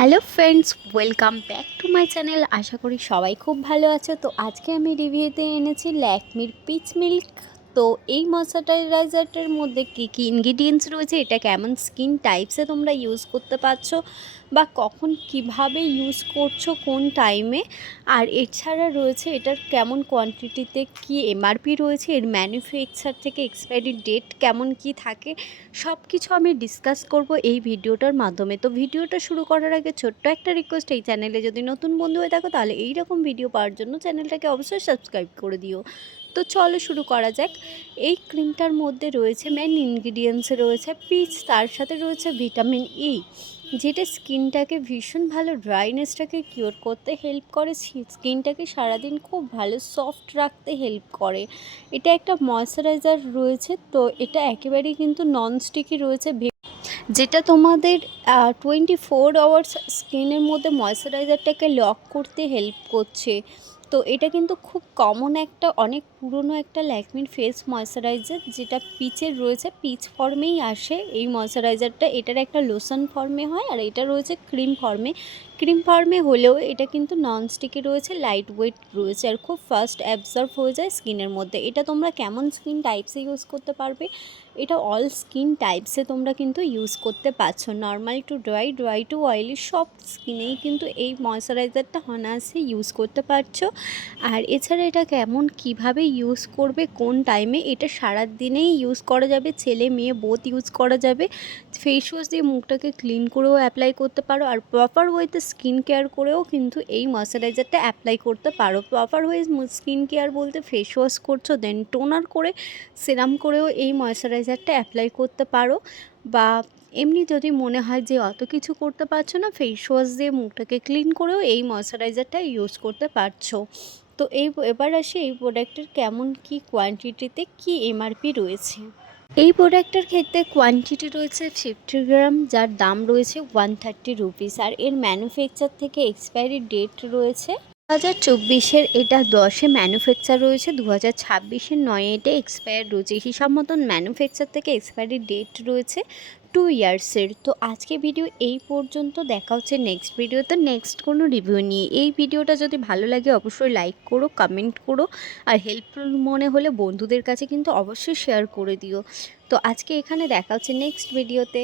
Hello friends, welcome back to my channel. আশা করি সবাই খুব ভালো আছো। তো আজকে আমি রিভিউতে এনেছি ল্যাকমির পিচ মিল্ক। তো এই ময়শ্চারাইজারটার মধ্যে কী কী ইনগ্রিডিয়েন্টস রয়েছে, এটা কেমন স্কিন টাইপসে তোমরা ইউজ করতে পারছো বা কখন কিভাবে ইউজ করছো কোন টাইমে, আর এছাড়া রয়েছে এটার কেমন কোয়ান্টিটিতে কি এমআরপি রয়েছে, এর ম্যানুফ্যাকচার থেকে এক্সপায়ারি ডেট কেমন কি থাকে, সব কিছু আমি ডিসকাস করব এই ভিডিওটার মাধ্যমে। তো ভিডিওটা শুরু করার আগে ছোট্ট একটা রিকোয়েস্ট, এই চ্যানেলে যদি নতুন বন্ধু হয়ে থাকো তাহলে এই রকম ভিডিও পাওয়ার জন্য চ্যানেলটাকে অবশ্যই সাবস্ক্রাইব করে দিও। তো চলো শুরু করা যাক। এই ক্রিমটার মধ্যে রয়েছে মেন ইনগ্রিডিয়েন্টস রয়েছে পিচ, তার সাথে রয়েছে ভিটামিন ই, যেটা স্কিনটাকে ভীষণ ভালো ড্রাইনেসটাকে কিওর করতে হেল্প করে, স্কিনটাকে সারাদিন খুব ভালো সফট রাখতে হেল্প করে। এটা একটা ময়শ্চারাইজার রয়েছে, তো এটা একেবারেই কিন্তু ননস্টিকি রয়েছে, যেটা তোমাদের 24 আওয়ার্স স্কিনের মধ্যে ময়শ্চারাইজারটাকে লক করতে হেল্প করছে। তো এটা কিন্তু খুব কমন একটা, অনেক পুরনো একটা ল্যাকমির ফেস ময়শ্চারাইজার, যেটা পিচের রয়েছে, পিচ ফর্মেই আসে এই ময়শ্চারাইজারটা। এটার একটা লোশন ফর্মে হয় আর এটা রয়েছে ক্রিম ফর্মে। ক্রিম ফর্মে হলেও এটা কিন্তু ননস্টিকি রয়েছে, লাইট ওয়েট রয়েছে আর খুব ফাস্ট অ্যাবজর্ব হয়ে যায় স্কিনের মধ্যে। এটা তোমরা কেমন স্কিন টাইপসে ইউজ করতে পারবে, এটা অল স্কিন টাইপসে তোমরা কিন্তু ইউজ করতে পারছো, normal to dry, dry two oily সব স্কিনেই কিন্তু এই ময়শ্চারাইজারটা অনায়াসে ইউজ করতে পারছো। আর এছাড়া এটা কেমন কিভাবে ইউজ করবে কোন টাইমে, এটা সারা দিনেই ইউজ করা যাবে, ছেলে মেয়ে বোথ ইউজ করা যাবে। ফেস ওয়াশ দিয়ে মুখটাকে ক্লিন করেও অ্যাপ্লাই করতে পারো, আর প্রপার ওয়েতে স্কিন কেয়ার করেও কিন্তু এই ময়শ্চারাইজারটা অ্যাপ্লাই করতে পারো। প্রপার ওয়ে স্কিন কেয়ার বলতে ফেস ওয়াশ করছো, দেন টোনার করে সিরাম করেও এই ময়শ্চারাইজারটা অ্যাপ্লাই করতে পারো। বা এমনি যদি মনে হয় যে অত কিছু করতে পারছো না, ফেস ওয়াশ দিয়ে মুখটাকে ক্লিন করেও এই ময়শ্চারাইজারটা ইউজ করতে পারছো। তো এবার আসি এই প্রোডাক্টের কেমন কি কোয়ান্টিটিতে কি এমআরপি রয়েছে। এই প্রোডাক্টের ক্ষেত্রে কোয়ান্টিটি রয়েছে 50 গ্রাম, যার দাম রয়েছে 130 রুপিস, আর এর ম্যানুফ্যাকচার থেকে এক্সপায়ারি ডেট রয়েছে 2024-এর, এটা 10-এ ম্যানুফ্যাকচার রয়েছে, 2026-এর 9-এ এটা এক্সপায়ার রয়েছে। হিসাব মতন ম্যানুফ্যাকচার থেকে এক্সপায়ারি ডেট রয়েছে 2 ইয়ার্সের। তো আজকে ভিডিও এই পর্যন্ত, দেখা হচ্ছে নেক্সট ভিডিওতে নেক্সট কোনো রিভিউ নিয়ে। এই ভিডিওটা যদি ভালো লাগে অবশ্যই লাইক করো, কমেন্ট করো, আর হেল্পফুল মনে হলে বন্ধুদের কাছে কিন্তু অবশ্যই শেয়ার করে দিও। তো আজকে এখানে দেখা হচ্ছে নেক্সট ভিডিওতে।